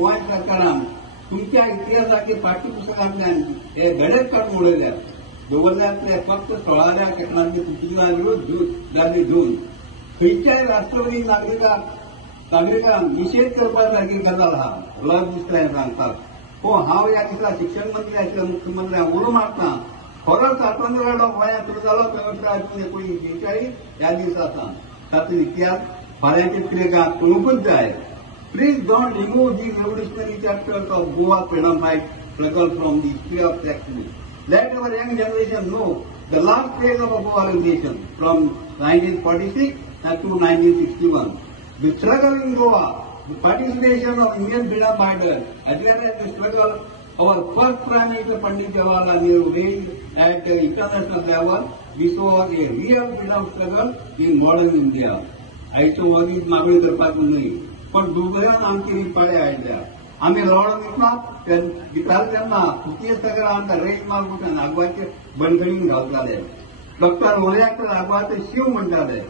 गोंय सरकारान तुमच्या इतिहासाची पाठ्यपुस्तकांतल्यान हे धडेच काडून उडयल्या. दवरल्यातले फक्त 16व्या सेकंडांची पुर्तुगीजां विरुद्ध जाल्ली झूज खंयच्याय राष्ट्रवादी नागरिकांक निशेध करपा सारकी गजाल आहा. लज दिसता हें सांगतात. पूण हांव ह्या दिसा शिक्षण मंत्री आशिल्ल्या मुख्यमंत्र्यांक उलो मारतां. खरो स्वातंत्र्य लढो गोंयांत सुरू जालो 1946 ह्या दिसासान. ताचो इतिहास फाल्यांचे पिळगेक कळूंकूच जाय. Please don't remove these revolutionary chapters of Goa's freedom-fight struggle from the history of textbook. Let our young generation know the last phase of Goa liberation from 1946 to 1961. The struggle in Goa, the participation of Indian freedom fighters, as well as the struggle our first Prime Minister Pandit Jawaharlal Nehru raised at the international level, we saw a real freedom struggle in modern India. आयचो वगीच मागणी करपाक न्हय, पण दुर्दैवान आमची पाळ्या आयल्या. आमी लढोन दिताले तेन्ना तृतीय सगळ्या आमकां रेट मारून आगवाचे बंदखणीन घालताले. डॉक्टर लोलयाक आगवाचे शिव म्हणटाले.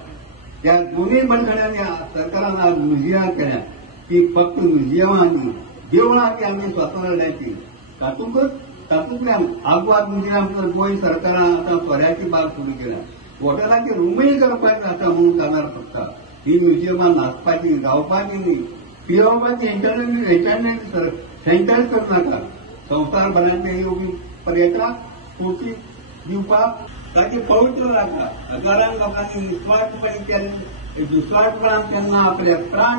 त्या दोनूय बंदखण्यांनी सरकारान आज म्युझियमां केल्या. ती फक्त म्युझियमां न्हय, देवळां ती आमी स्वतंत्र लढ्याची. तातूंतल्यान आगवाद म्युझियम गोंय सरकारान आतां सोऱ्याची बाग सुरू केल्या. हॉटेलाची रूमय करपाची आसा म्हणून कानार पडटा. ही म्युझियमां नाचपाची गावपाची न्हय, पियोवपाची एंटरटेनमेंट सेंटर करूं नाका. संवसारभरांतले येवपी पर्यटक स्फूर्ती दिवपाक ताची पवित्र जागा हजारां लोकांनी निस्वार्थपणान तेन्ना आपले प्राण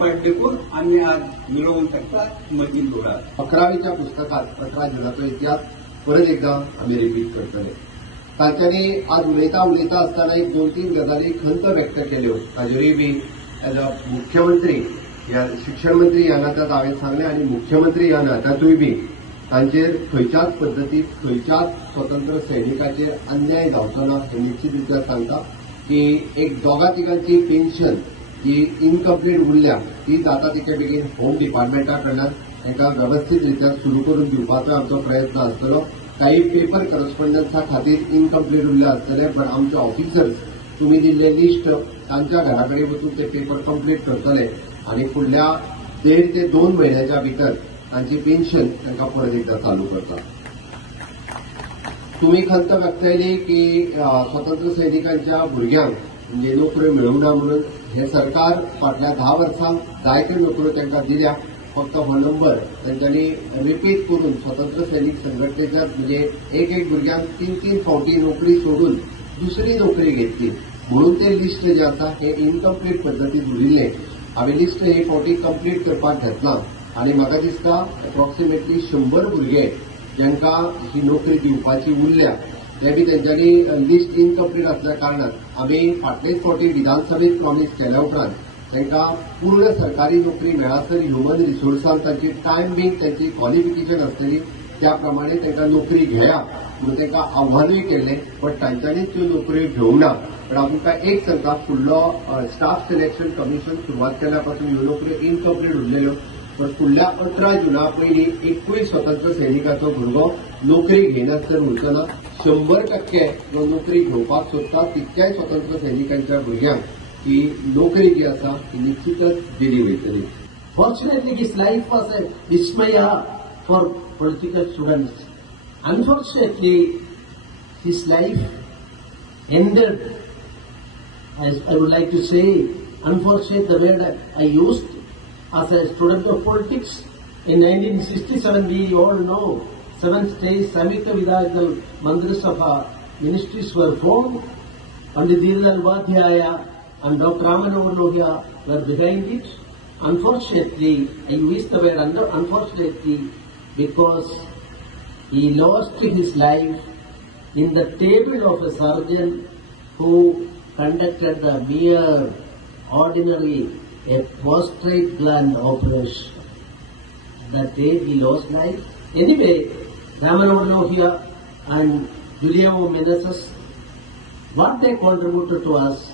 पड देखून आमी आज मिळवूंक शकतात मजीद दोळा. 11वीच्या पुस्तकात 17 जूनाचो इतिहास परत एकदा आमी रिपीट करतले. तांच्यांनी आज उलयता आसतना एक 2-3 गजाली खंत व्यक्त केल्यो. ताजेरूय बी एज अ मुख्यमंत्री शिक्षण मंत्री ह्या नात्यात हांवें सांगलें आनी मुख्यमंत्री ह्या नात्यातूय बी तांचेर खंयच्याच पद्दतीत खंयच्याच स्वतंत्र सैनिकाचेर अन्याय जावचो ना हें निश्चितरित्या सांगता की एक 2-3 पेन्शन जी इनकम्प्लीट उरल्या ती जाता तितके बेगीन होम डिपार्टमेंटा कडल्यान तांकां व्यवस्थीतरित्या सुरू करून दिवपाचो आमचो प्रयत्न आसतलो. काही पेपर करस्पॉन्डन्सा खातीर इनकम्प्लीट उरले आसतले, पण आमचे ऑफिसर्स तुमी दिल्ले लिस्ट तांच्या घरा कडेन वचून ते पेपर कंप्लीट करतले आनी फुडल्या 1.5 ते 2 म्हयन्याच्या भितर तांची पेन्शन तांकां परत एकदा चालू करता. तुम्ही खंत व्यक्त केली की स्वतंत्र सैनिकांच्या भुरग्यांक म्हणजे नोकऱ्यो मेळूंक ना म्हणून हे सरकार फाटल्या 10 वर्सां जायत्यो नोकऱ्यो तांकां दिल्या. फक्त हो नंबर तांच्यांनी रिपीट करून स्वतंत्र सैनिक संघटनेच्या म्हणजे एक भुरग्यांक 3 फावटी नोकरी सोडून दुसरी नोकरी घेतली म्हणून ते लिस्ट जे आसा हे इनकम्प्लीट पद्दतीन उरिल्ले. हांवें लिस्ट हे फावटी कंप्लीट करपाक घेतला आनी म्हाका दिसता अप्रॉक्सिमेटली 100 भुरगे जांकां ही नोकरी दिवपाची उरल्या ते बी तेंच्यांनी लिस्ट इनकम्प्लीट आसल्या कारणान आमी फाटलेच फावटी विधानसभेत प्रॉमीस केल्या उपरांत तांकां पूर्ण सरकारी नोकरी मेळासर ह्युमन रिसोर्सान तांची टायम बीन त्यांची क्वॉलिफिकेशन आसतली त्या प्रमाणे तांकां नोकरी घेया म्हणून तांकां आव्हानूय केल्लें. पण तांच्यांनी त्यो नोकऱ्यो घेवंक ना. पण आमकां एक सांगता फुडलो स्टाफ सिलेक्शन कमिशन सुरवात केल्या पासून ह्यो नोकऱ्यो इनकम्प्लीट उरलेल्यो. पण फुडल्या 18 जुना पयलीं एकूय स्वतंत्र सैनिकाचो भुरगो नोकरी घेयनासतना उरचो ना. 100% जो नोकरी घेवपाक सोदता तितक्याय स्वतंत्र सैनिकांच्या भुरग्यांक ही नोकरी जी आसा ती निश्चितच दिली वयतली. Fortunately, his life was a vismaya for political students. Unfortunately, his life ended, as I would like to say, unfortunately the way that I used as a student of politics. In 1967, we all know 7 states Samyukta Vidayakal Mandri Sabha ministries were formed. Pandit Deepdal Upadhyaya and Dr. Ramanohar Lohia were behind it. Unfortunately, I use the word unfortunately because he lost his life in the table of a surgeon who conducted the mere ordinary a prostate gland operation. That day he lost life. Anyway, Ramanohar Lohia and Guillermo Meneses, what they contributed to us,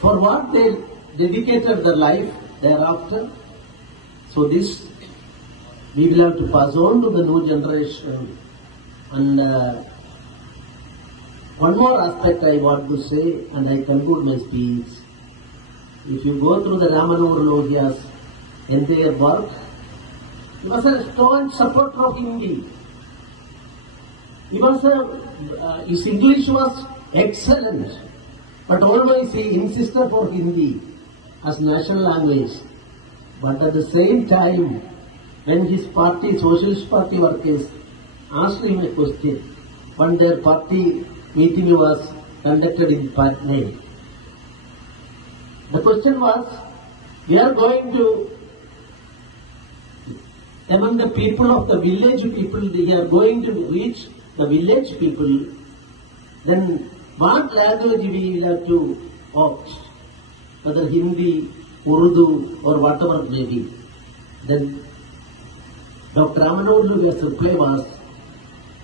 for what they dedicated their life thereafter. So this we will have to pass on to the new generation. And one more aspect I want to say, and I conclude my speech. If you go through the Ramanohar Lohia's in their work. He was a staunch supporter of Hindi. His English was excellent, but always he insisted for Hindi as national language. But at the same time, when his party, Socialist Party workers, asked him a question, when their party meeting was conducted in Patna, the question was, we are going to, among the people of the village people, we are going to reach the village people, then what language we will have to opt, whether Hindi, Urdu or whatever it may be. Then Dr. Ramanohar's reply was,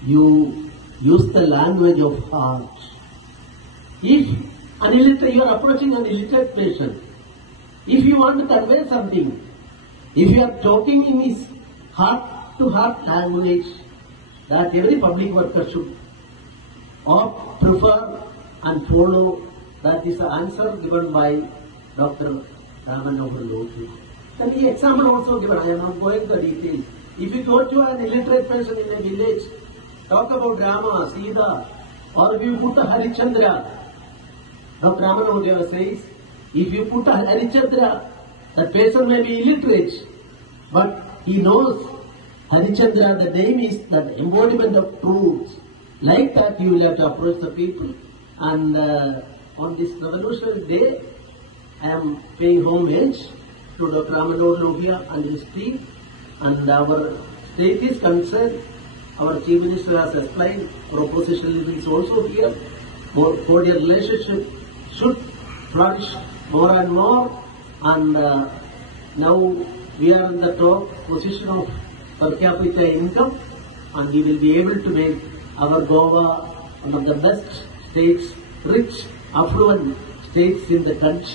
you use the language of heart. If you are approaching an illiterate patient, if you want to convey something, if you are talking in his heart-to-heart language, that every public worker should opt, prefer and follow, that is the answer given by Dr. Ramanohar Lohiya. Then the example also given, I am not going to the details. If you go to an illiterate person in a village, talk about Rama, Sita, or if you put a Harichandra, Dr. Ramanohar says, if you put a Harichandra, that person may be illiterate, but he knows Harichandra, the name is the embodiment of truth. Like that you will have to approach the people. And on this revolutionary day, I am paying homage to Dr. Ramanohar Lohiya and his team, and our state is concerned. Our Chief Minister has explained, our opposition leader is also here. More cordial relationship should flourish more and more, and now we are in the top position of per capita income, and we will be able to make our Goa one of the best states, rich, affluent states in the country.